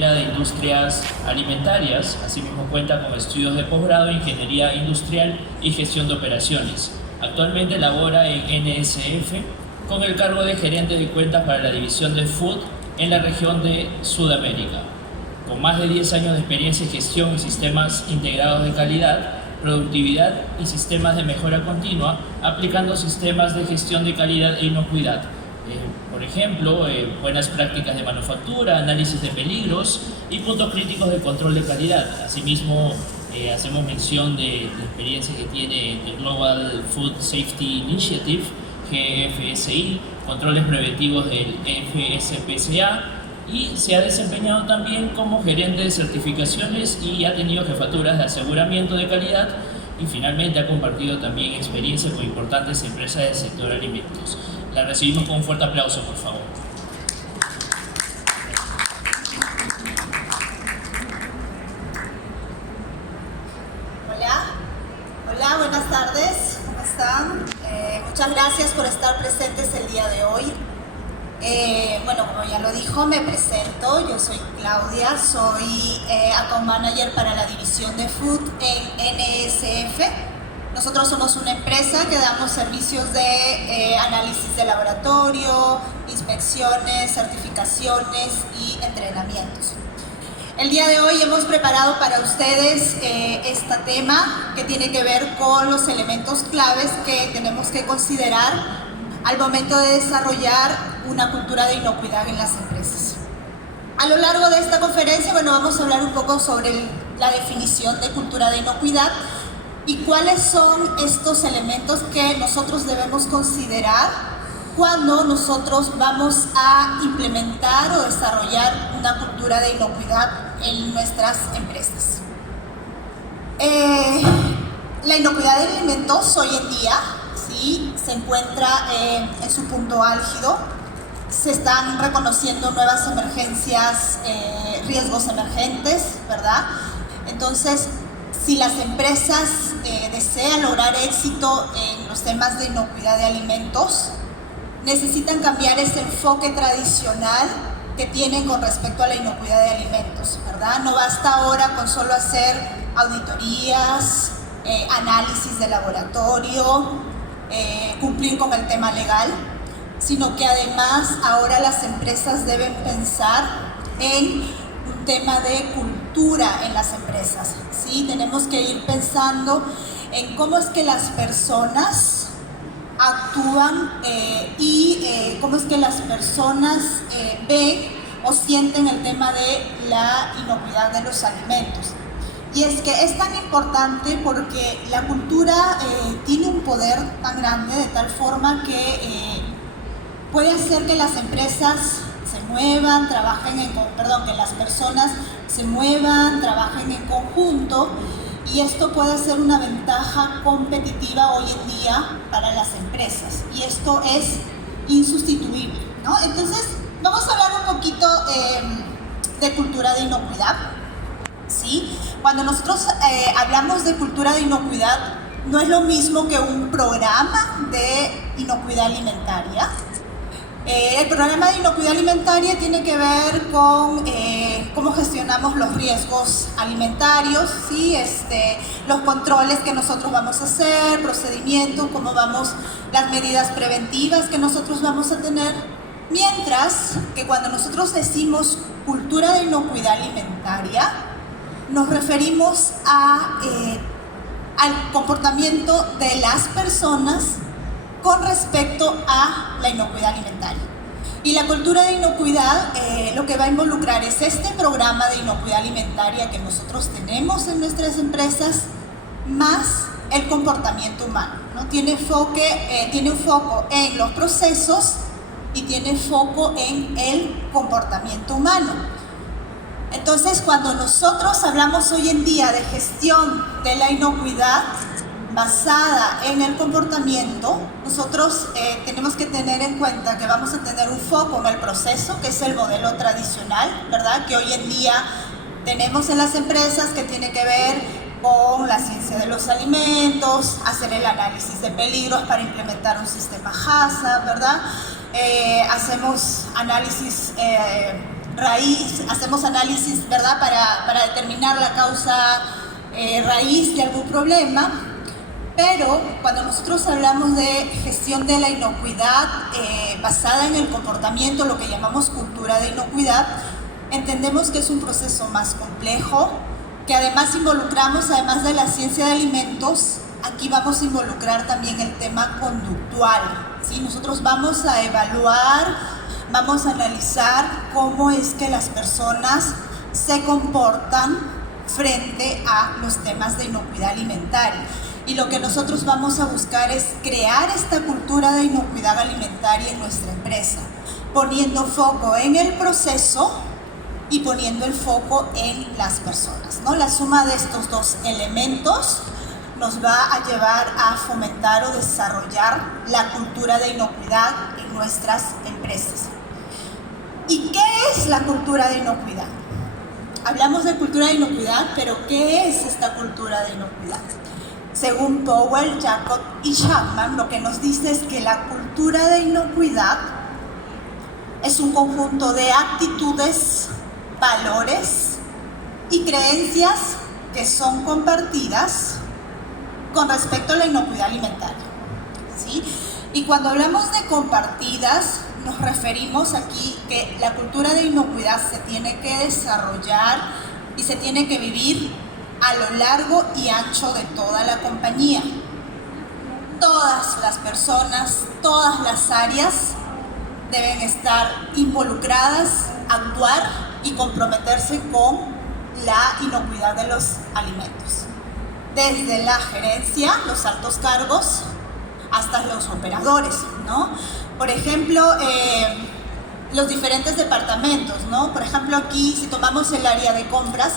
de Industrias Alimentarias. Asimismo cuenta con estudios de posgrado en Ingeniería Industrial y Gestión de Operaciones. Actualmente labora en NSF con el cargo de gerente de cuentas para la división de Food en la región de Sudamérica. Con más de 10 años de experiencia en gestión en sistemas integrados de calidad, productividad y sistemas de mejora continua, aplicando sistemas de gestión de calidad e inocuidad. Por ejemplo, buenas prácticas de manufactura, análisis de peligros y puntos críticos de control de calidad. Asimismo, hacemos mención de la experiencia que tiene el Global Food Safety Initiative, GFSI, controles preventivos del FSPCA, y se ha desempeñado también como gerente de certificaciones y ha tenido jefaturas de aseguramiento de calidad, y finalmente ha compartido también experiencia con importantes empresas del sector alimentos. La recibimos con un fuerte aplauso, por favor. Hola, buenas tardes, ¿cómo están? Muchas gracias por estar presentes el día de hoy. Bueno, como ya lo dijo, me presento, yo soy Claudia, soy Account Manager para la división de Food en NSF. Nosotros somos una empresa que damos servicios de análisis de laboratorio, inspecciones, certificaciones y entrenamientos. El día de hoy hemos preparado para ustedes este tema que tiene que ver con los elementos claves que tenemos que considerar al momento de desarrollar una cultura de inocuidad en las empresas. A lo largo de esta conferencia, bueno, vamos a hablar un poco sobre la definición de cultura de inocuidad y cuáles son estos elementos que nosotros debemos considerar cuando nosotros vamos a implementar o desarrollar una cultura de inocuidad en nuestras empresas. La inocuidad de alimentos hoy en día ¿sí? se encuentra en su punto álgido. Se están reconociendo nuevas emergencias, riesgos emergentes, ¿verdad? Entonces, si las empresas desean lograr éxito en los temas de inocuidad de alimentos, necesitan cambiar ese enfoque tradicional que tienen con respecto a la inocuidad de alimentos, ¿verdad? No basta ahora con solo hacer auditorías, análisis de laboratorio, cumplir con el tema legal, sino que además ahora las empresas deben pensar en un tema de cultura en las empresas, ¿sí? Tenemos que ir pensando en cómo es que las personas actúan y cómo es que las personas ven o sienten el tema de la inocuidad de los alimentos. Y es que es tan importante porque la cultura tiene un poder tan grande de tal forma que puede hacer que las empresas se muevan, que las personas se muevan, trabajen en conjunto, y esto puede ser una ventaja competitiva hoy en día para las empresas, y esto es insustituible, ¿no? Entonces, vamos a hablar un poquito de cultura de inocuidad, ¿sí? Cuando nosotros hablamos de cultura de inocuidad, no es lo mismo que un programa de inocuidad alimentaria. El programa de inocuidad alimentaria tiene que ver con cómo gestionamos los riesgos alimentarios, ¿sí? Los controles que nosotros vamos a hacer, procedimientos, las medidas preventivas que nosotros vamos a tener. Mientras que cuando nosotros decimos cultura de inocuidad alimentaria, nos referimos al comportamiento de las personas con respecto a la inocuidad alimentaria. Y la cultura de inocuidad lo que va a involucrar es este programa de inocuidad alimentaria que nosotros tenemos en nuestras empresas, más el comportamiento humano, ¿no? Tiene un foco en los procesos y tiene foco en el comportamiento humano. Entonces, cuando nosotros hablamos hoy en día de gestión de la inocuidad basada en el comportamiento, nosotros tenemos que tener en cuenta que vamos a tener un foco en el proceso, que es el modelo tradicional, ¿verdad? Que hoy en día tenemos en las empresas, que tiene que ver con la ciencia de los alimentos, hacer el análisis de peligros para implementar un sistema HACCP, ¿verdad? Hacemos análisis raíz, hacemos análisis, ¿verdad?, para determinar la causa raíz de algún problema, pero cuando nosotros hablamos de gestión de la inocuidad basada en el comportamiento, lo que llamamos cultura de inocuidad, entendemos que es un proceso más complejo, que además involucramos, además de la ciencia de alimentos, aquí vamos a involucrar también el tema conductual, ¿sí? Nosotros vamos a evaluar, vamos a analizar cómo es que las personas se comportan frente a los temas de inocuidad alimentaria. Y lo que nosotros vamos a buscar es crear esta cultura de inocuidad alimentaria en nuestra empresa, poniendo foco en el proceso y poniendo el foco en las personas, ¿no? La suma de estos dos elementos nos va a llevar a fomentar o desarrollar la cultura de inocuidad en nuestras empresas. ¿Y qué es la cultura de inocuidad? Hablamos de cultura de inocuidad, pero ¿qué es esta cultura de inocuidad? Según Powell, Jacob y Chapman, lo que nos dice es que la cultura de inocuidad es un conjunto de actitudes, valores y creencias que son compartidas con respecto a la inocuidad alimentaria, ¿sí? Y cuando hablamos de compartidas, nos referimos aquí que la cultura de inocuidad se tiene que desarrollar y se tiene que vivir a lo largo y ancho de toda la compañía. Todas las personas, todas las áreas deben estar involucradas, actuar y comprometerse con la inocuidad de los alimentos. Desde la gerencia, los altos cargos, hasta los operadores, ¿no? Por ejemplo, los diferentes departamentos, ¿no? Por ejemplo, aquí, si tomamos el área de compras,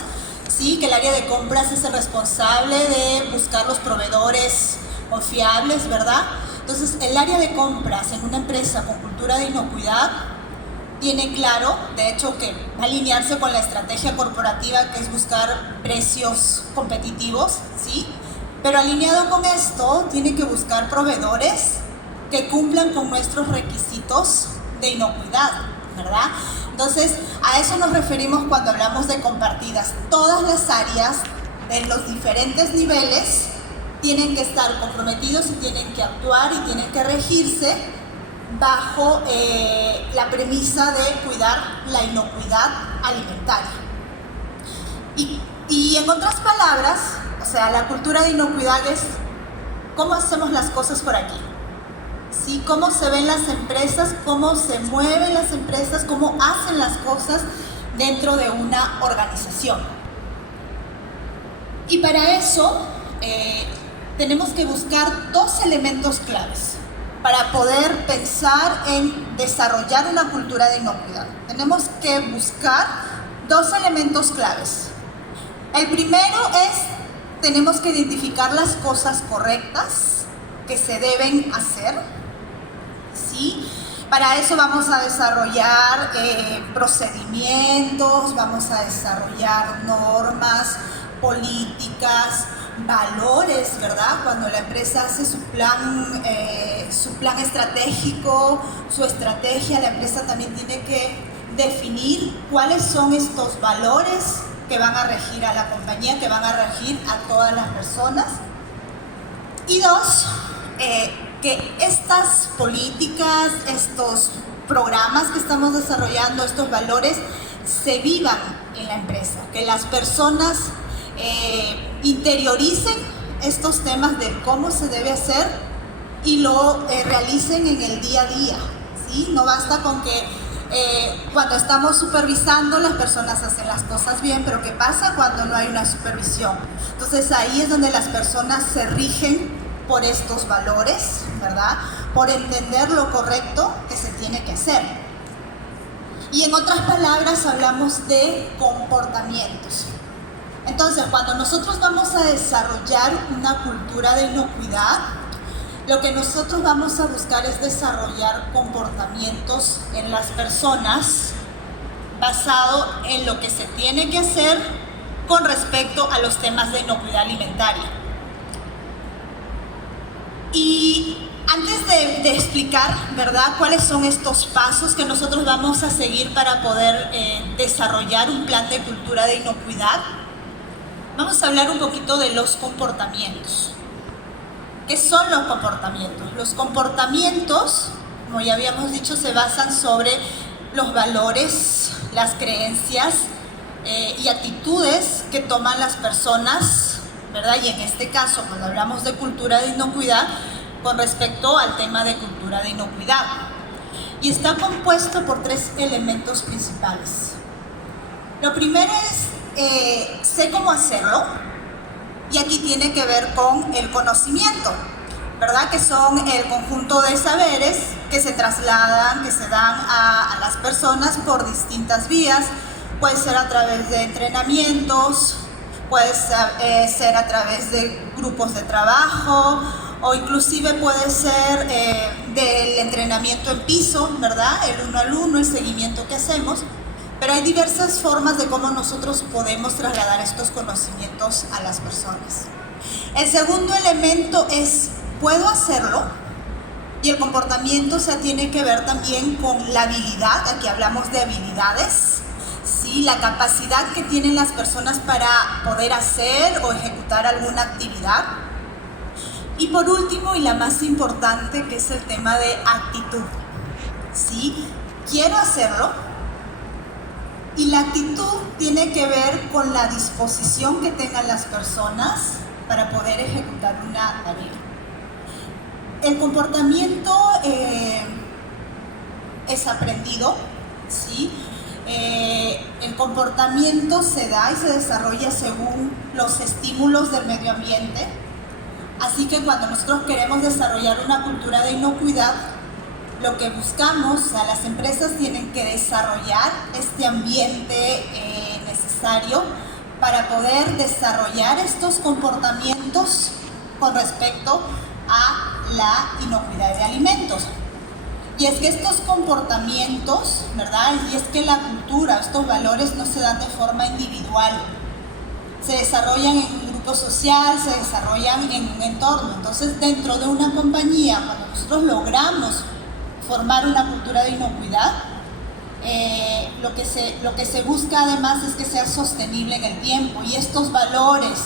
sí, que el área de compras es el responsable de buscar los proveedores confiables, ¿verdad? Entonces, el área de compras en una empresa con cultura de inocuidad tiene claro, de hecho, que va a alinearse con la estrategia corporativa, que es buscar precios competitivos, ¿sí? Pero alineado con esto, tiene que buscar proveedores que cumplan con nuestros requisitos de inocuidad, ¿verdad? Entonces, a eso nos referimos cuando hablamos de compartidas. Todas las áreas de los diferentes niveles tienen que estar comprometidos y tienen que actuar y tienen que regirse bajo la premisa de cuidar la inocuidad alimentaria. Y en otras palabras, o sea, la cultura de inocuidad es cómo hacemos las cosas por aquí, ¿sí? Cómo se ven las empresas, cómo se mueven las empresas, cómo hacen las cosas dentro de una organización. Y para eso tenemos que buscar dos elementos claves para poder pensar en desarrollar una cultura de inocuidad. Tenemos que buscar dos elementos claves. El primero es, tenemos que identificar las cosas correctas que se deben hacer, ¿sí? Para eso vamos a desarrollar procedimientos, vamos a desarrollar normas, políticas, valores, ¿verdad? Cuando la empresa hace su plan estratégico, su estrategia, la empresa también tiene que definir cuáles son estos valores que van a regir a la compañía, que van a regir a todas las personas. Y dos, que estas políticas, estos programas que estamos desarrollando, estos valores, se vivan en la empresa, que las personas interioricen estos temas de cómo se debe hacer y lo realicen en el día a día, ¿sí? No basta con que cuando estamos supervisando las personas hacen las cosas bien, pero ¿qué pasa cuando no hay una supervisión? Entonces ahí es donde las personas se rigen por estos valores, ¿verdad? Por entender lo correcto que se tiene que hacer. Y en otras palabras hablamos de comportamientos. Entonces, cuando nosotros vamos a desarrollar una cultura de inocuidad, lo que nosotros vamos a buscar es desarrollar comportamientos en las personas basado en lo que se tiene que hacer con respecto a los temas de inocuidad alimentaria. Y Antes de explicar, ¿verdad?, cuáles son estos pasos que nosotros vamos a seguir para poder desarrollar un plan de cultura de inocuidad, vamos a hablar un poquito de los comportamientos. ¿Qué son los comportamientos? Los comportamientos, como ya habíamos dicho, se basan sobre los valores, las creencias y actitudes que toman las personas, ¿verdad? Y en este caso, cuando hablamos de cultura de inocuidad, con respecto al tema de cultura de inocuidad. Y está compuesto por 3 elementos principales. Lo primero es, sé cómo hacerlo, y aquí tiene que ver con el conocimiento, ¿verdad? Que son el conjunto de saberes que se trasladan, que se dan a las personas por distintas vías. Puede ser a través de entrenamientos, puede ser a través de grupos de trabajo, o inclusive puede ser del entrenamiento en piso, ¿verdad? El 1 al 1, el seguimiento que hacemos. Pero hay diversas formas de cómo nosotros podemos trasladar estos conocimientos a las personas. El segundo elemento es, ¿puedo hacerlo? Y el comportamiento tiene que ver también con la habilidad. Aquí hablamos de habilidades, ¿sí? La capacidad que tienen las personas para poder hacer o ejecutar alguna actividad. Y por último, y la más importante, que es el tema de actitud, ¿sí? Quiero hacerlo, y la actitud tiene que ver con la disposición que tengan las personas para poder ejecutar una tarea. El comportamiento es aprendido, ¿sí? El comportamiento se da y se desarrolla según los estímulos del medio ambiente. Así que cuando nosotros queremos desarrollar una cultura de inocuidad, lo que buscamos, las empresas tienen que desarrollar este ambiente necesario para poder desarrollar estos comportamientos con respecto a la inocuidad de alimentos. Y es que estos comportamientos, ¿verdad? Y es que la cultura, estos valores no se dan de forma individual. Se desarrollan en un grupo social, se desarrollan en un entorno. Entonces, dentro de una compañía, cuando nosotros logramos formar una cultura de inocuidad, lo que se busca además es que sea sostenible en el tiempo, y estos valores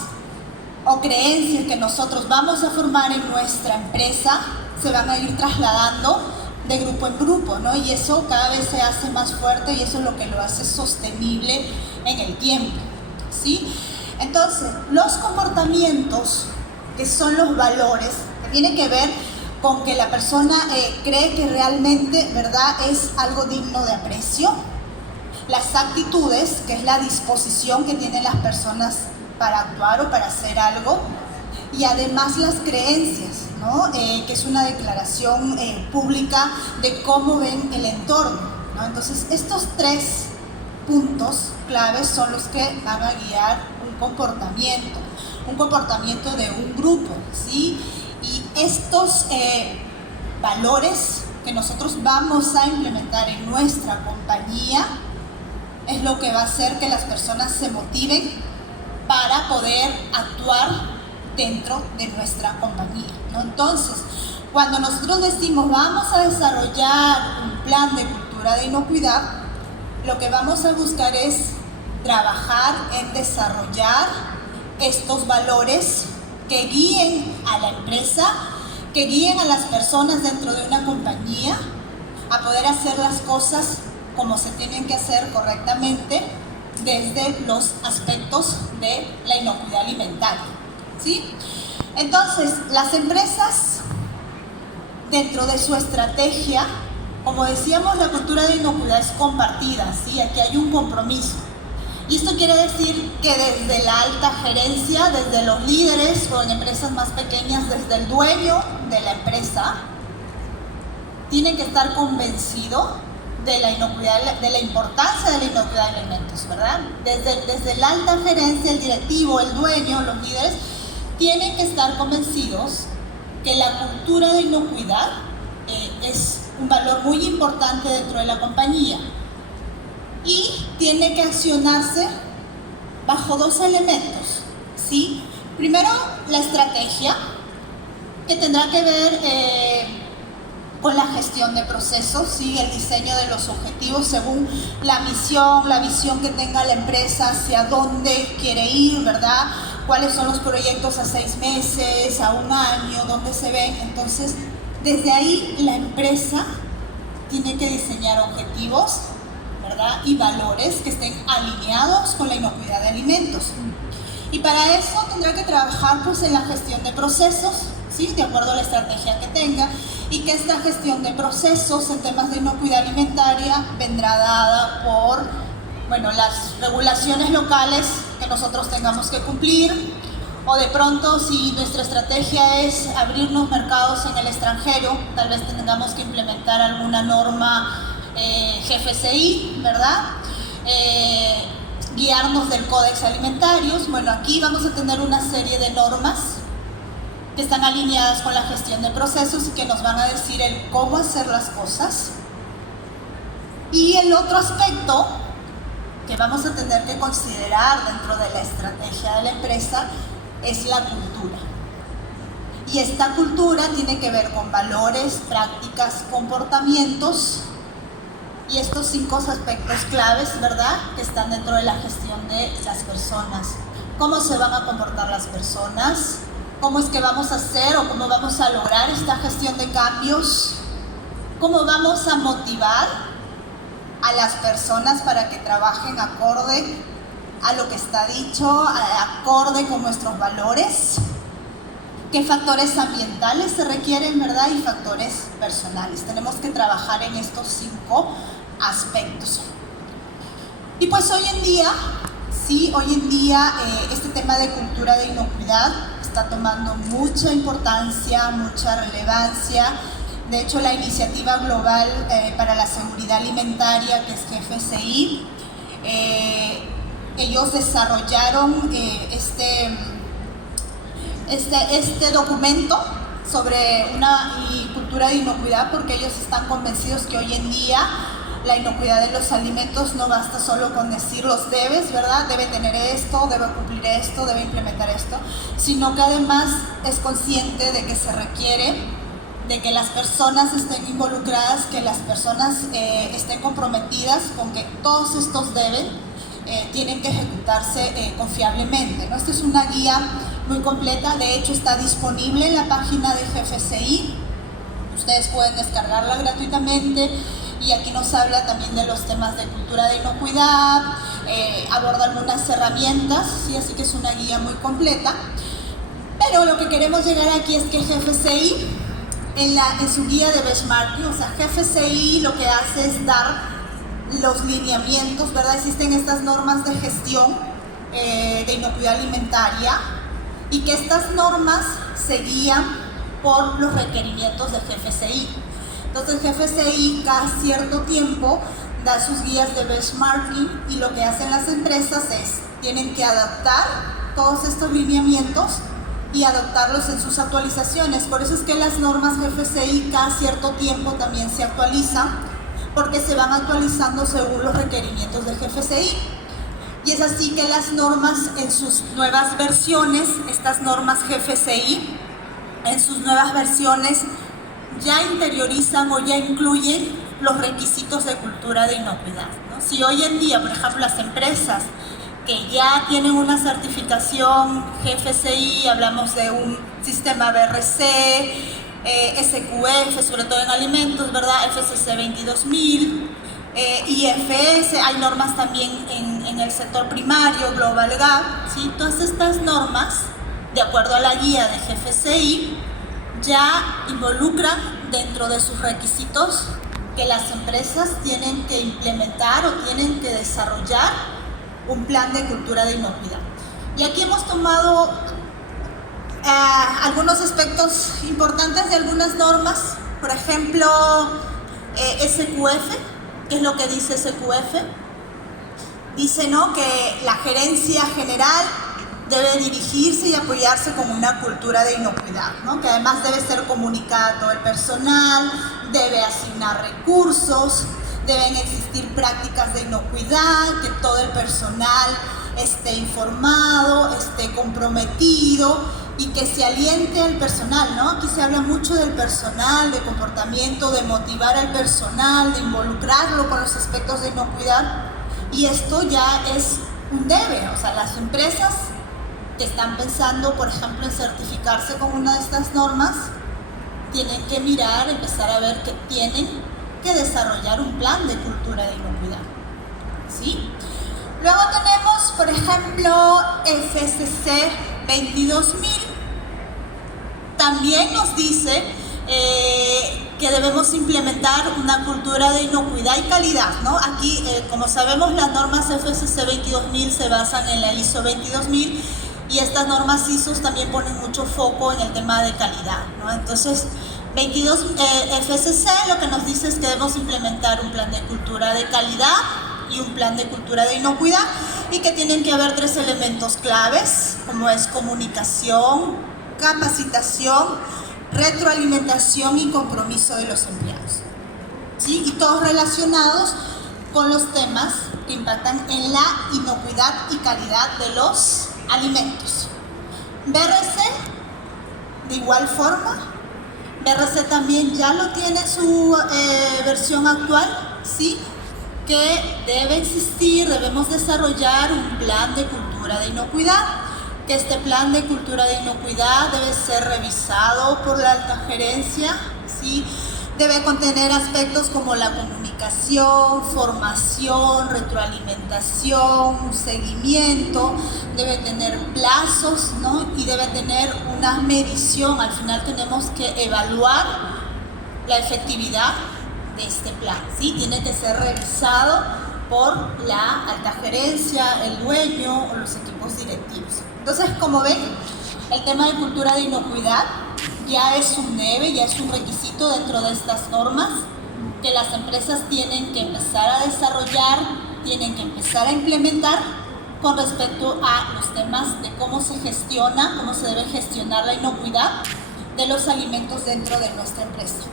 o creencias que nosotros vamos a formar en nuestra empresa se van a ir trasladando de grupo en grupo, ¿no? Y eso cada vez se hace más fuerte, y eso es lo que lo hace sostenible en el tiempo, ¿sí? Entonces, los comportamientos, que son los valores, que tienen que ver con que la persona cree que realmente, ¿verdad?, es algo digno de aprecio. Las actitudes, que es la disposición que tienen las personas para actuar o para hacer algo. Y además las creencias, ¿no? Que es una declaración pública de cómo ven el entorno, ¿no? Entonces, estos 3 puntos claves son los que van a guiar un comportamiento de un grupo, ¿sí? Y estos valores que nosotros vamos a implementar en nuestra compañía es lo que va a hacer que las personas se motiven para poder actuar dentro de nuestra compañía, ¿no? Entonces, cuando nosotros decimos vamos a desarrollar un plan de cultura de inocuidad, lo que vamos a buscar es trabajar en desarrollar estos valores que guíen a la empresa, que guíen a las personas dentro de una compañía a poder hacer las cosas como se tienen que hacer correctamente desde los aspectos de la inocuidad alimentaria, ¿sí? Entonces, las empresas, dentro de su estrategia, como decíamos, la cultura de inocuidad es compartida, ¿sí? Aquí hay un compromiso. Y esto quiere decir que desde la alta gerencia, desde los líderes, o en empresas más pequeñas, desde el dueño de la empresa, tiene que estar convencido de la inocuidad, de la importancia de la inocuidad de alimentos, ¿verdad? Desde la alta gerencia, el directivo, el dueño, los líderes, tienen que estar convencidos que la cultura de inocuidad es un valor muy importante dentro de la compañía, y tiene que accionarse bajo 2 elementos, ¿sí? Primero, la estrategia, que tendrá que ver con la gestión de procesos, ¿sí? El diseño de los objetivos según la misión, la visión que tenga la empresa, hacia dónde quiere ir, ¿verdad? Cuáles son los proyectos a 6 meses, a 1 año, dónde se ven. Entonces, desde ahí la empresa tiene que diseñar objetivos, ¿verdad? Y valores que estén alineados con la inocuidad de alimentos. Y para eso tendrá que trabajar pues en la gestión de procesos, ¿sí? De acuerdo a la estrategia que tenga, y que esta gestión de procesos en temas de inocuidad alimentaria vendrá dada por, bueno, las regulaciones locales que nosotros tengamos que cumplir, o de pronto si nuestra estrategia es abrirnos mercados en el extranjero, tal vez tengamos que implementar alguna norma GFCI, ¿verdad? Guiarnos del Códex Alimentarios. Bueno, aquí vamos a tener una serie de normas que están alineadas con la gestión de procesos y que nos van a decir el cómo hacer las cosas. Y el otro aspecto que vamos a tener que considerar dentro de la estrategia de la empresa es la cultura. Y esta cultura tiene que ver con valores, prácticas, comportamientos y estos 5 aspectos claves, ¿verdad?, que están dentro de la gestión de las personas. ¿Cómo se van a comportar las personas? ¿Cómo es que vamos a hacer o cómo vamos a lograr esta gestión de cambios? ¿Cómo vamos a motivar a las personas para que trabajen acorde a lo que está dicho, acorde con nuestros valores? ¿Qué factores ambientales se requieren, verdad? Y factores personales. Tenemos que trabajar en estos 5 aspectos. Y pues hoy en día, sí, este tema de cultura de inocuidad está tomando mucha importancia, mucha relevancia. De hecho, la Iniciativa Global para la Seguridad Alimentaria, que es GFCI, ellos desarrollaron este documento sobre una cultura de inocuidad, porque ellos están convencidos que hoy en día la inocuidad de los alimentos no basta solo con decir los debes, ¿verdad? Debe tener esto, debe cumplir esto, debe implementar esto, sino que además es consciente de que se requiere de que las personas estén involucradas, que las personas estén comprometidas con que todos estos tienen que ejecutarse confiablemente, ¿no? Esta es una guía muy completa, de hecho está disponible en la página de GFCI, ustedes pueden descargarla gratuitamente, y aquí nos habla también de los temas de cultura de inocuidad, aborda algunas herramientas, ¿sí? Así que es una guía muy completa. Pero lo que queremos llegar aquí es que GFCI, en su guía de benchmarking, o sea, GFCI lo que hace es dar los lineamientos, ¿verdad? Existen estas normas de gestión de inocuidad alimentaria, y que estas normas se guían por los requerimientos de GFCI. Entonces GFCI cada cierto tiempo da sus guías de benchmarking, y lo que hacen las empresas es, tienen que adaptar todos estos lineamientos y adoptarlos en sus actualizaciones. Por eso es que las normas GFCI cada cierto tiempo también se actualizan, porque se van actualizando según los requerimientos de GFCI. Y es así que las normas en sus nuevas versiones, estas normas GFCI, en sus nuevas versiones ya interiorizan o ya incluyen los requisitos de cultura de inocuidad, ¿no? Si hoy en día, por ejemplo, las empresas que ya tienen una certificación GFCI, hablamos de un sistema BRC, SQF, sobre todo en alimentos, ¿verdad? FSC 22000, IFS, hay normas también en el sector primario, Global Gap, ¿sí? Todas estas normas, de acuerdo a la guía de GFCI, ya involucran dentro de sus requisitos que las empresas tienen que implementar o tienen que desarrollar un plan de cultura de inocuidad. Y aquí hemos tomado algunos aspectos importantes de algunas normas, por ejemplo, SQF. ¿Qué es lo que dice SQF? Dice, ¿no?, que la gerencia general debe dirigirse y apoyarse con una cultura de inocuidad, ¿no? Que además debe ser comunicada a todo el personal, debe asignar recursos, deben existir prácticas de inocuidad, que todo el personal esté informado, esté comprometido, y que se aliente al personal, ¿no? Aquí se habla mucho del personal, de comportamiento, de motivar al personal, de involucrarlo con los aspectos de inocuidad, y esto ya es un debe. O sea, las empresas que están pensando, por ejemplo, en certificarse con una de estas normas, tienen que mirar, empezar a ver que tienen que desarrollar un plan de cultura de inocuidad, ¿sí? Luego tenemos, por ejemplo, FSC 22000. También nos dice que debemos implementar una cultura de inocuidad y calidad, ¿no? Aquí, como sabemos, las normas FSC 22000 se basan en la ISO 22000, y estas normas ISO también ponen mucho foco en el tema de calidad, ¿no? Entonces, FSC lo que nos dice es que debemos implementar un plan de cultura de calidad y un plan de cultura de inocuidad, y que tienen que haber 3 elementos claves, como es comunicación, capacitación, retroalimentación y compromiso de los empleados, ¿sí? Y todos relacionados con los temas que impactan en la inocuidad y calidad de los alimentos. BRC, de igual forma, BRC también ya lo tiene su versión actual, ¿sí? Que debe existir, debemos desarrollar un plan de cultura de inocuidad, que este plan de cultura de inocuidad debe ser revisado por la alta gerencia, ¿sí? Debe contener aspectos como la comunicación, formación, retroalimentación, seguimiento, debe tener plazos, ¿no? Y debe tener una medición. Al final tenemos que evaluar la efectividad de este plan, ¿sí? Tiene que ser revisado por la alta gerencia, el dueño o los equipos directivos. Entonces, como ven, el tema de cultura de inocuidad ya es un debe, ya es un requisito dentro de estas normas que las empresas tienen que empezar a desarrollar, tienen que empezar a implementar con respecto a los temas de cómo se gestiona, cómo se debe gestionar la inocuidad de los alimentos dentro de nuestra empresa.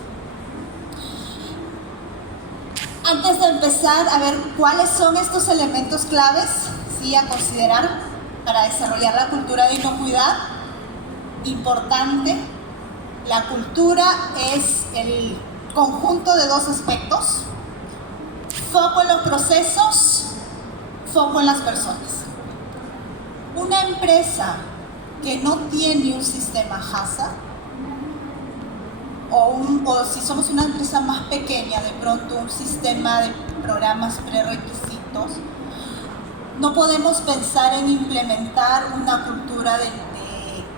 Antes de empezar a ver cuáles son estos elementos claves, ¿sí?, a considerar para desarrollar la cultura de inocuidad, importante, la cultura es el conjunto de 2 aspectos: foco en los procesos, foco en las personas. Una empresa que no tiene un sistema HACCP, o si somos una empresa más pequeña, de pronto un sistema de programas prerequisitos, no podemos pensar en implementar una cultura de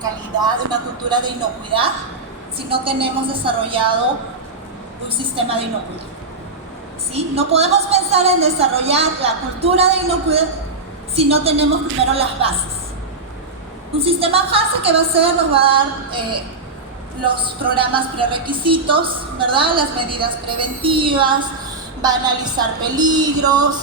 calidad, una cultura de inocuidad, si no tenemos desarrollado un sistema de inocuidad, ¿sí? No podemos pensar en desarrollar la cultura de inocuidad si no tenemos primero las bases. Un sistema HACCP que va a ser, nos va a dar los programas prerequisitos, ¿verdad? Las medidas preventivas, va a analizar peligros,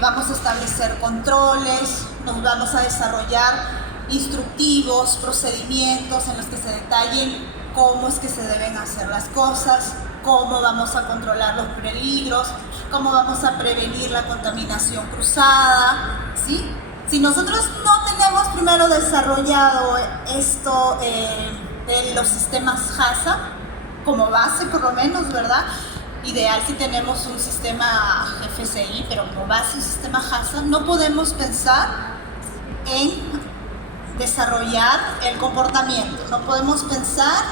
vamos a establecer controles, nos vamos a desarrollar instructivos, procedimientos en los que se detallen cómo es que se deben hacer las cosas, cómo vamos a controlar los peligros, cómo vamos a prevenir la contaminación cruzada, ¿sí? Si nosotros no tenemos primero desarrollado esto de los sistemas HACCP como base, por lo menos, ¿verdad? Ideal si tenemos un sistema GFCI, pero como base un sistema HACCP, no podemos pensar en desarrollar el comportamiento, no podemos pensar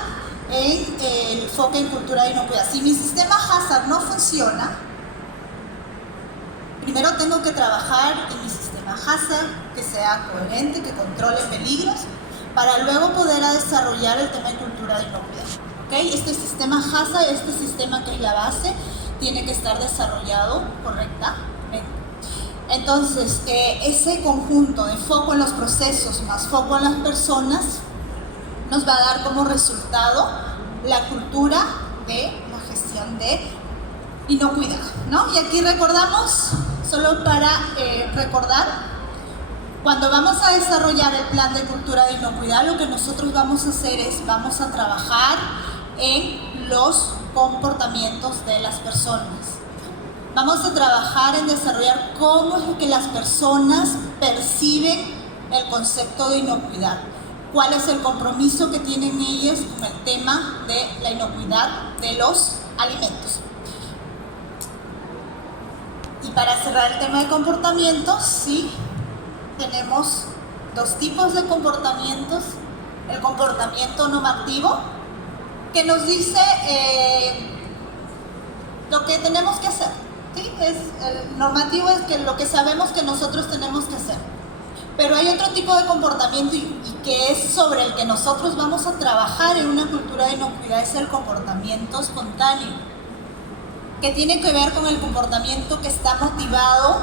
en el enfoque en cultura de inocuidad. Si mi sistema HACCP no funciona, primero tengo que trabajar en mi sistema HACCP que sea coherente, que controle peligros, para luego poder desarrollar el tema de cultura de inocuidad. ¿Okay? Este sistema HACCP, este sistema que es la base, tiene que estar desarrollado correctamente. Entonces, ese conjunto de foco en los procesos más foco en las personas nos va a dar como resultado la cultura de la gestión de inocuidad, ¿no? Y aquí recordamos, solo para recordar, cuando vamos a desarrollar el plan de cultura de inocuidad, lo que nosotros vamos a hacer es, vamos a trabajar en los comportamientos de las personas. Vamos a trabajar en desarrollar cómo es que las personas perciben el concepto de inocuidad, cuál es el compromiso que tienen ellos con el tema de la inocuidad de los alimentos. Y para cerrar el tema de comportamientos, sí, tenemos dos tipos de comportamientos. El comportamiento normativo, que nos dice lo que tenemos que hacer. ¿Sí? El normativo es que lo que sabemos que nosotros tenemos que hacer. Pero hay otro tipo de comportamiento y que es sobre el que nosotros vamos a trabajar en una cultura de inocuidad, es el comportamiento espontáneo, que tiene que ver con el comportamiento que está motivado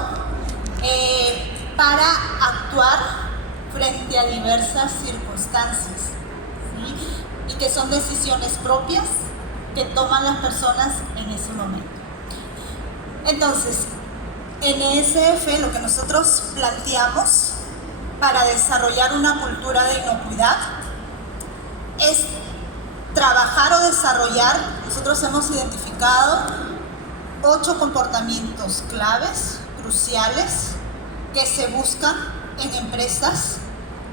para actuar frente a diversas circunstancias, ¿sí? Y que son decisiones propias que toman las personas en ese momento. Entonces, en ESF lo que nosotros planteamos para desarrollar una cultura de inocuidad es trabajar o desarrollar, nosotros hemos identificado 8 comportamientos claves, cruciales, que se buscan en empresas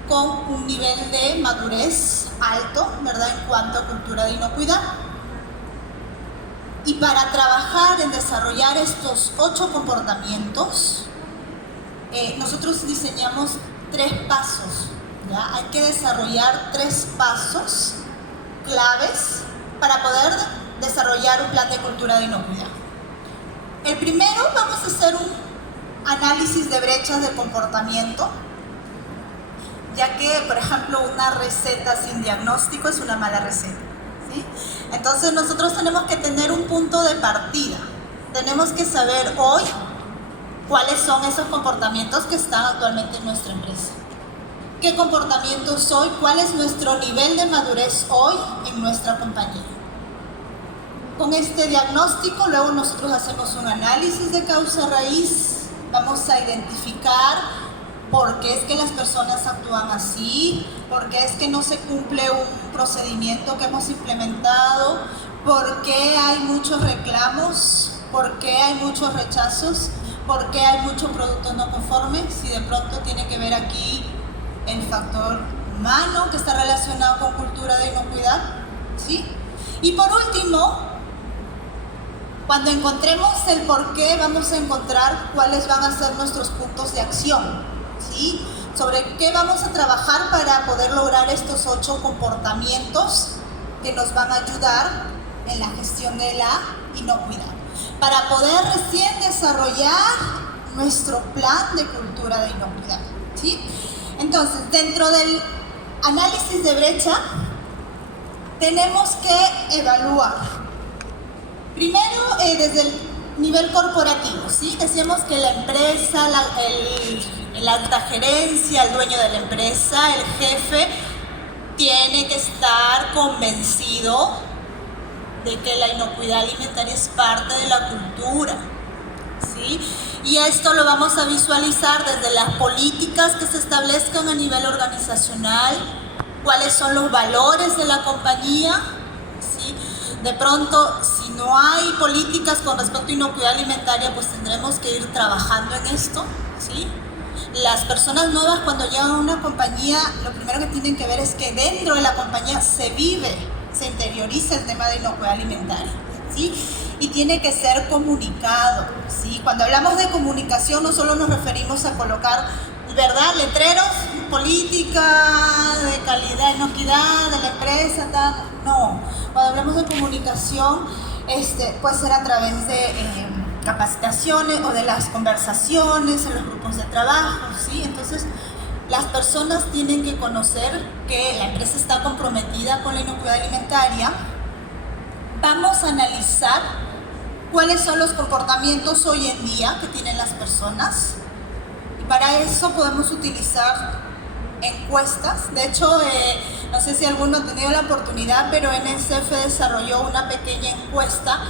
con un nivel de madurez alto, ¿verdad?, en cuanto a cultura de inocuidad. Y para trabajar en desarrollar estos 8 comportamientos, nosotros diseñamos 3 pasos, ¿ya? Hay que desarrollar 3 pasos claves para poder desarrollar un plan de cultura de inocuidad. El primero, vamos a hacer un análisis de brechas de comportamiento, ya que, por ejemplo, una receta sin diagnóstico es una mala receta, ¿sí? Entonces nosotros tenemos que tener un punto de partida. Tenemos que saber hoy cuáles son esos comportamientos que están actualmente en nuestra empresa. ¿Qué comportamientos hoy? ¿Cuál es nuestro nivel de madurez hoy en nuestra compañía? Con este diagnóstico, luego nosotros hacemos un análisis de causa raíz. Vamos a identificar por qué es que las personas actúan así, por qué es que no se cumple un procedimiento que hemos implementado, por qué hay muchos reclamos, por qué hay muchos rechazos, por qué hay mucho producto no conforme, si de pronto tiene que ver aquí el factor humano que está relacionado con cultura de inocuidad, ¿sí? Y por último, cuando encontremos el por qué, vamos a encontrar cuáles van a ser nuestros puntos de acción, ¿sí? Sobre qué vamos a trabajar para poder lograr estos 8 comportamientos que nos van a ayudar en la gestión de la inocuidad, para poder recién desarrollar nuestro plan de cultura de inocuidad, ¿sí? Entonces, dentro del análisis de brecha, tenemos que evaluar. Primero, desde el nivel corporativo, ¿sí? Decíamos que la empresa, la alta gerencia, el dueño de la empresa, el jefe, tiene que estar convencido de que la inocuidad alimentaria es parte de la cultura, ¿sí? Y esto lo vamos a visualizar desde las políticas que se establezcan a nivel organizacional, cuáles son los valores de la compañía, ¿sí? De pronto, si no hay políticas con respecto a inocuidad alimentaria, pues tendremos que ir trabajando en esto, ¿sí? Las personas nuevas, cuando llegan a una compañía, lo primero que tienen que ver es que dentro de la compañía se interioriza el tema de inocuidad alimentaria, ¿sí? Y tiene que ser comunicado, ¿sí? Cuando hablamos de comunicación, no solo nos referimos a colocar, ¿verdad?, letreros, política de calidad, inocuidad de la empresa, tal. No, cuando hablamos de comunicación, puede ser a través de capacitaciones o de las conversaciones en los grupos de trabajo, ¿sí? Entonces, las personas tienen que conocer que la empresa está comprometida con la inocuidad alimentaria. Vamos a analizar cuáles son los comportamientos hoy en día que tienen las personas. Y para eso podemos utilizar encuestas. De hecho, no sé si alguno ha tenido la oportunidad, pero NSF desarrolló una pequeña encuesta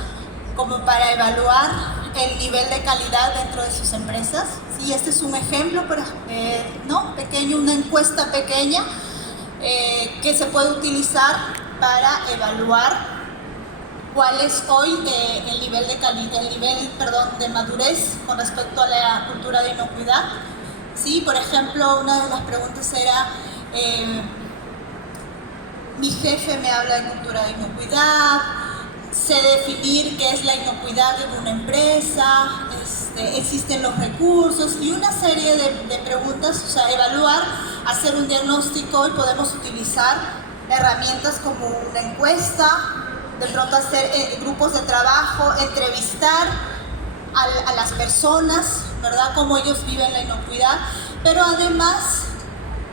como para evaluar el nivel de calidad dentro de sus empresas. Sí, este es un ejemplo, pequeño, una encuesta pequeña que se puede utilizar para evaluar cuál es hoy el nivel de madurez con respecto a la cultura de inocuidad. Sí, por ejemplo, una de las preguntas era mi jefe me habla de cultura de inocuidad, sé definir qué es la inocuidad de una empresa, existen los recursos y una serie de preguntas, o sea, evaluar, hacer un diagnóstico, y podemos utilizar herramientas como una encuesta, de pronto hacer grupos de trabajo, entrevistar a las personas, ¿verdad?, cómo ellos viven la inocuidad, pero además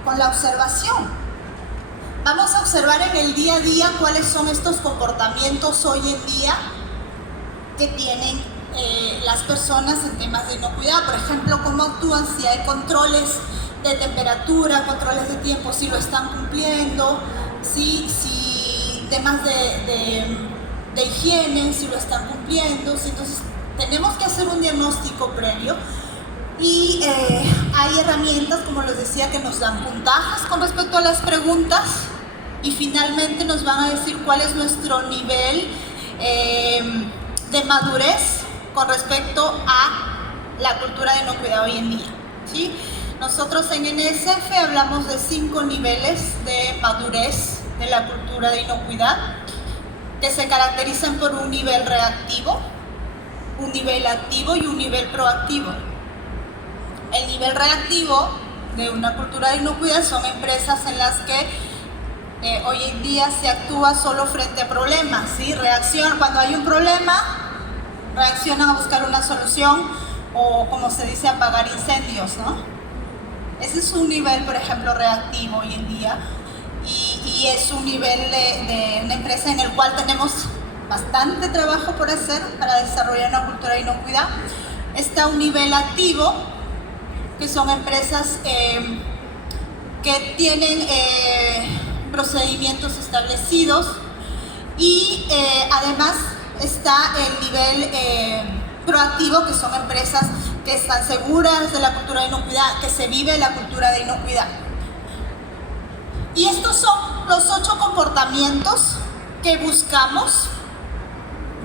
con la observación. Vamos a observar en el día a día cuáles son estos comportamientos hoy en día que tienen las personas en temas de inocuidad. Por ejemplo, cómo actúan, si hay controles de temperatura, controles de tiempo, si lo están cumpliendo, si temas de higiene, si lo están cumpliendo. Entonces, tenemos que hacer un diagnóstico previo. Y hay herramientas, como les decía, que nos dan puntajes con respecto a las preguntas, y finalmente nos van a decir cuál es nuestro nivel de madurez con respecto a la cultura de inocuidad hoy en día, ¿sí? Nosotros en NSF hablamos de 5 niveles de madurez de la cultura de inocuidad, que se caracterizan por un nivel reactivo, un nivel activo y un nivel proactivo. El nivel reactivo de una cultura de inocuidad son empresas en las que hoy en día se actúa solo frente a problemas, ¿sí? Cuando hay un problema, reaccionan a buscar una solución, o, como se dice, apagar incendios, ¿no? Ese es un nivel, por ejemplo, reactivo hoy en día, y es un nivel de una empresa en el cual tenemos bastante trabajo por hacer para desarrollar una cultura de inocuidad. Está un nivel activo, que son empresas que tienen procedimientos establecidos, y además está el nivel proactivo, que son empresas que están seguras de la cultura de inocuidad, que se vive la cultura de inocuidad. Y estos son los 8 comportamientos que buscamos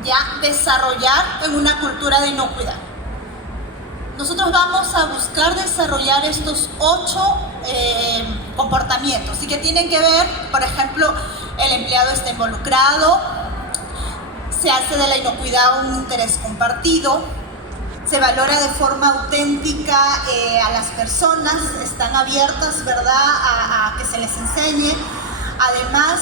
ya desarrollar en una cultura de inocuidad. Nosotros vamos a buscar desarrollar estos 8 comportamientos, y que tienen que ver, por ejemplo, el empleado está involucrado, se hace de la inocuidad un interés compartido, se valora de forma auténtica a las personas, están abiertas, ¿verdad?, a que se les enseñe. Además,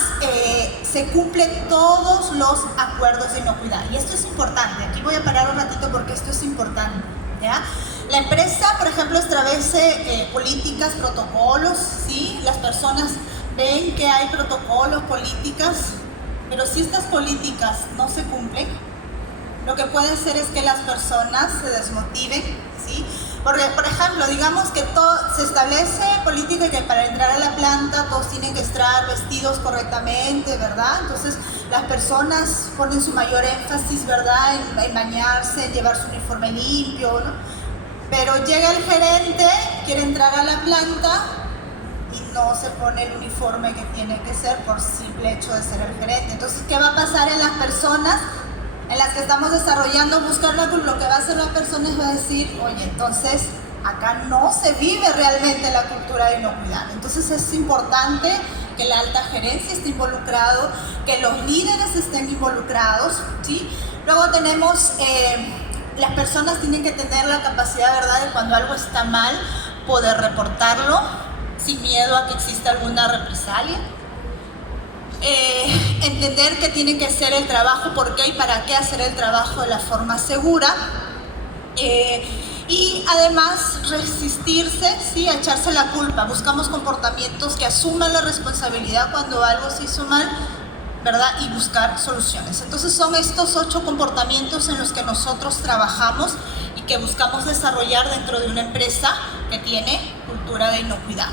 se cumplen todos los acuerdos de inocuidad, y esto es importante. Aquí voy a parar un ratito porque esto es importante, ¿ya? La empresa, por ejemplo, establece políticas, protocolos, ¿sí? Las personas ven que hay protocolos, políticas, pero si estas políticas no se cumplen, lo que puede hacer es que las personas se desmotiven, ¿sí? Porque, por ejemplo, digamos que se establece política que para entrar a la planta todos tienen que estar vestidos correctamente, ¿verdad? Entonces, las personas ponen su mayor énfasis, ¿verdad?, en bañarse, en llevar su uniforme limpio, ¿no? Pero llega el gerente, quiere entrar a la planta y no se pone el uniforme que tiene que ser por simple hecho de ser el gerente. Entonces, ¿qué va a pasar en las personas en las que estamos desarrollando buscar lo que va a hacer la persona? Es va a decir, oye, entonces acá no se vive realmente la cultura de inocuidad. Entonces es importante que la alta gerencia esté involucrado, que los líderes estén involucrados, ¿sí? Luego tenemos, las personas tienen que tener la capacidad, ¿verdad?, de cuando algo está mal, poder reportarlo sin miedo a que exista alguna represalia. Entender que tienen que hacer el trabajo, por qué y para qué hacer el trabajo de la forma segura, y además resistirse, ¿sí?, a echarse la culpa. Buscamos comportamientos que asuman la responsabilidad cuando algo se hizo mal, ¿verdad?, y buscar soluciones. Entonces son estos 8 comportamientos en los que nosotros trabajamos y que buscamos desarrollar dentro de una empresa que tiene cultura de inocuidad.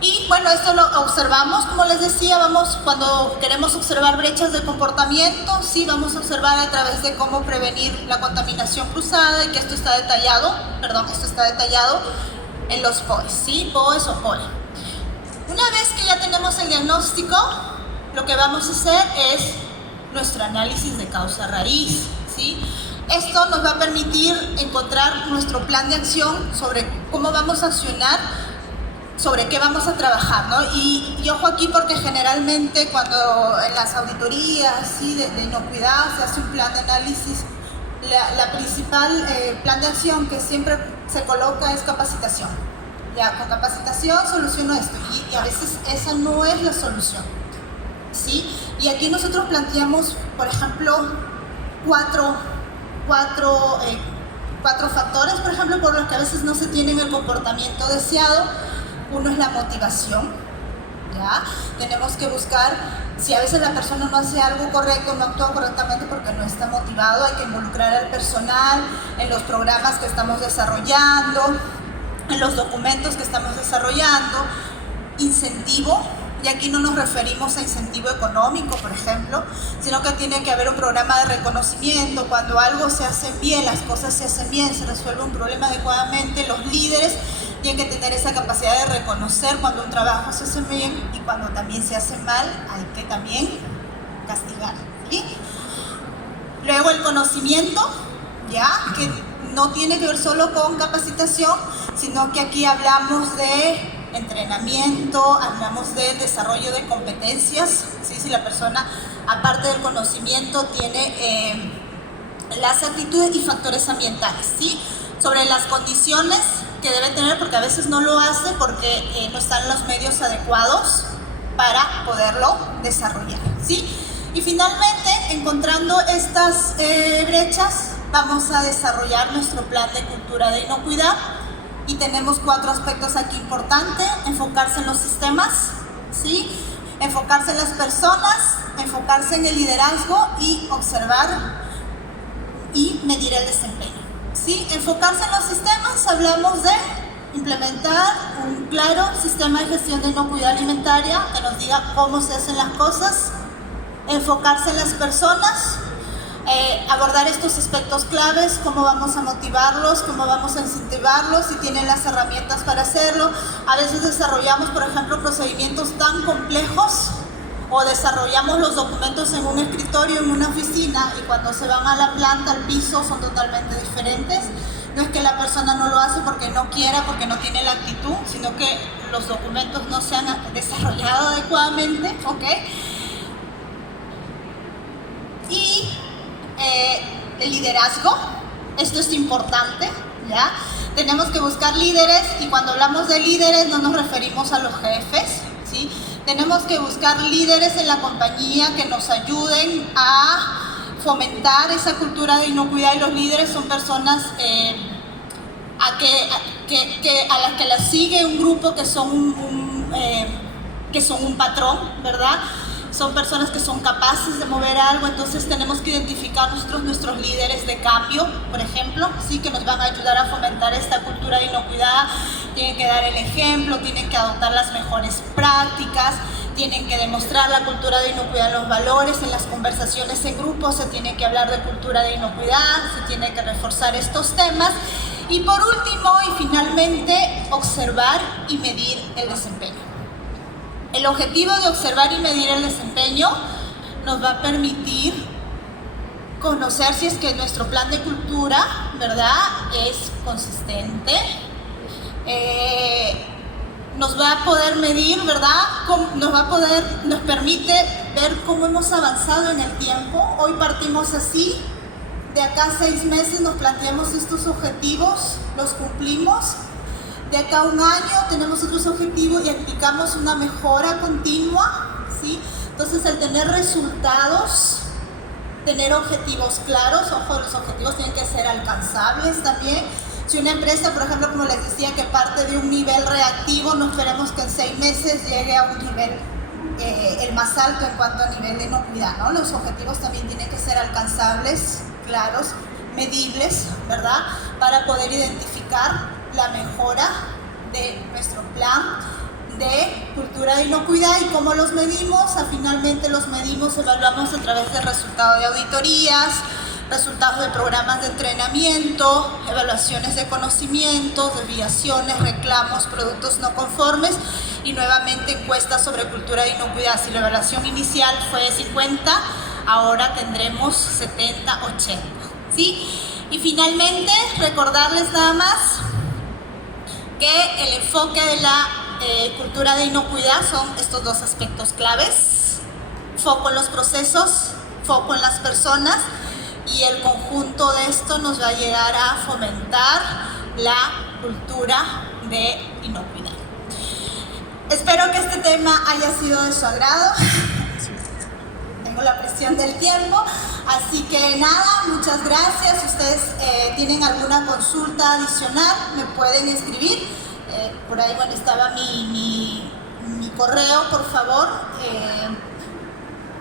Y bueno, esto lo observamos, como les decía, cuando queremos observar brechas de comportamiento, sí, vamos a observar a través de cómo prevenir la contaminación cruzada, y que esto está detallado en los POEs, ¿sí? POEs o POE. Una vez que ya tenemos el diagnóstico, lo que vamos a hacer es nuestro análisis de causa raíz, ¿sí? Esto nos va a permitir encontrar nuestro plan de acción sobre cómo vamos a accionar sobre qué vamos a trabajar, ¿no? Y ojo aquí porque generalmente cuando en las auditorías ¿sí? de inocuidad se hace un plan de análisis, la principal plan de acción que siempre se coloca es capacitación. Ya, con capacitación soluciono esto y a veces esa no es la solución, ¿sí? Y aquí nosotros planteamos, por ejemplo, cuatro factores, por ejemplo, por los que a veces no se tiene el comportamiento deseado. Uno es la motivación, ¿ya? Tenemos que buscar, si a veces la persona no hace algo correcto, no actúa correctamente porque no está motivado, hay que involucrar al personal en los programas que estamos desarrollando, en los documentos que estamos desarrollando. Incentivo, y aquí no nos referimos a incentivo económico, por ejemplo, sino que tiene que haber un programa de reconocimiento. Cuando algo se hace bien, las cosas se hacen bien, se resuelve un problema adecuadamente, los líderes tienen que tener esa capacidad de reconocer cuando un trabajo se hace bien y cuando también se hace mal, hay que también castigar, ¿sí? Luego el conocimiento, ya, que no tiene que ver solo con capacitación, sino que aquí hablamos de entrenamiento, hablamos de desarrollo de competencias, ¿sí? Si la persona, aparte del conocimiento, tiene las actitudes y factores ambientales, ¿sí? Sobre las condiciones que debe tener, porque a veces no lo hace porque no están los medios adecuados para poderlo desarrollar, ¿sí? Y finalmente, encontrando estas brechas, vamos a desarrollar nuestro plan de cultura de inocuidad. Y tenemos 4 aspectos aquí importantes: enfocarse en los sistemas, ¿sí? Enfocarse en las personas, enfocarse en el liderazgo y observar y medir el desempeño, ¿sí? Enfocarse en los sistemas, hablamos de implementar un claro sistema de gestión de inocuidad alimentaria que nos diga cómo se hacen las cosas. Enfocarse en las personas, abordar estos aspectos claves, cómo vamos a motivarlos, cómo vamos a incentivarlos, si tienen las herramientas para hacerlo. A veces desarrollamos, por ejemplo, procedimientos tan complejos o desarrollamos los documentos en un escritorio, en una oficina, y cuando se van a la planta, al piso, son totalmente diferentes. No es que la persona no lo hace porque no quiera, porque no tiene la actitud, sino que los documentos no se han desarrollado adecuadamente, ¿ok? Y el liderazgo, esto es importante, ¿ya? Tenemos que buscar líderes, y cuando hablamos de líderes no nos referimos a los jefes, ¿sí? Tenemos que buscar líderes en la compañía que nos ayuden a fomentar esa cultura de inocuidad, y los líderes son personas a las que las sigue un grupo que son un patrón, ¿verdad? Son personas que son capaces de mover algo. Entonces tenemos que identificar nuestros líderes de cambio, por ejemplo, ¿sí? Que nos van a ayudar a fomentar esta cultura de inocuidad. Tienen que dar el ejemplo, tienen que adoptar las mejores prácticas, tienen que demostrar la cultura de inocuidad en los valores. En las conversaciones en grupo se tiene que hablar de cultura de inocuidad, se tiene que reforzar estos temas. Y por último y finalmente, observar y medir el desempeño. El objetivo de observar y medir el desempeño nos va a permitir conocer si es que nuestro plan de cultura, ¿verdad?, es consistente. Nos va a poder medir, ¿verdad?, nos permite ver cómo hemos avanzado en el tiempo. Hoy partimos así, de acá a 6 meses nos planteamos estos objetivos, los cumplimos. De acá a 1 año tenemos otros objetivos y aplicamos una mejora continua, ¿sí? Entonces, al tener resultados, tener objetivos claros, ojo, los objetivos tienen que ser alcanzables también. Si una empresa, por ejemplo, como les decía, que parte de un nivel reactivo, no esperemos que en 6 meses llegue a un nivel el más alto en cuanto a nivel de inocuidad, ¿no? Los objetivos también tienen que ser alcanzables, claros, medibles, ¿verdad? Para poder identificar la mejora de nuestro plan de cultura de inocuidad. ¿Y cómo los medimos? Finalmente los medimos, evaluamos a través de resultados de auditorías, resultados de programas de entrenamiento, evaluaciones de conocimientos, desviaciones, reclamos, productos no conformes y nuevamente encuestas sobre cultura de inocuidad. Si la evaluación inicial fue de 50, ahora tendremos 70, 80, ¿sí? Y finalmente, recordarles nada más que el enfoque de la cultura de inocuidad son estos dos aspectos claves: foco en los procesos, foco en las personas, y el conjunto de esto nos va a llegar a fomentar la cultura de inocuidad. Espero que este tema haya sido de su agrado. Tengo la presión del tiempo, así que nada, muchas gracias. Si ustedes tienen alguna consulta adicional, me pueden escribir. Por ahí, bueno, estaba mi correo, por favor.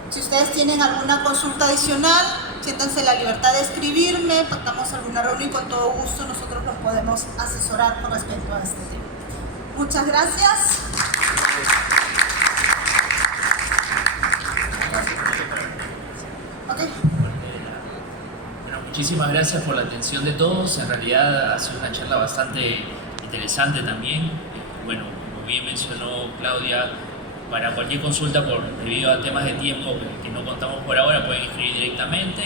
Si ustedes tienen alguna consulta adicional, siéntanse la libertad de escribirme, pactamos alguna reunión y con todo gusto nosotros los podemos asesorar con respecto a este tema. Muchas gracias. Okay. Bueno, muchísimas gracias por la atención de todos. En realidad ha sido una charla bastante interesante también. Bueno, como bien mencionó Claudia, para cualquier consulta debido a temas de tiempo que no contamos por ahora, pueden escribir directamente.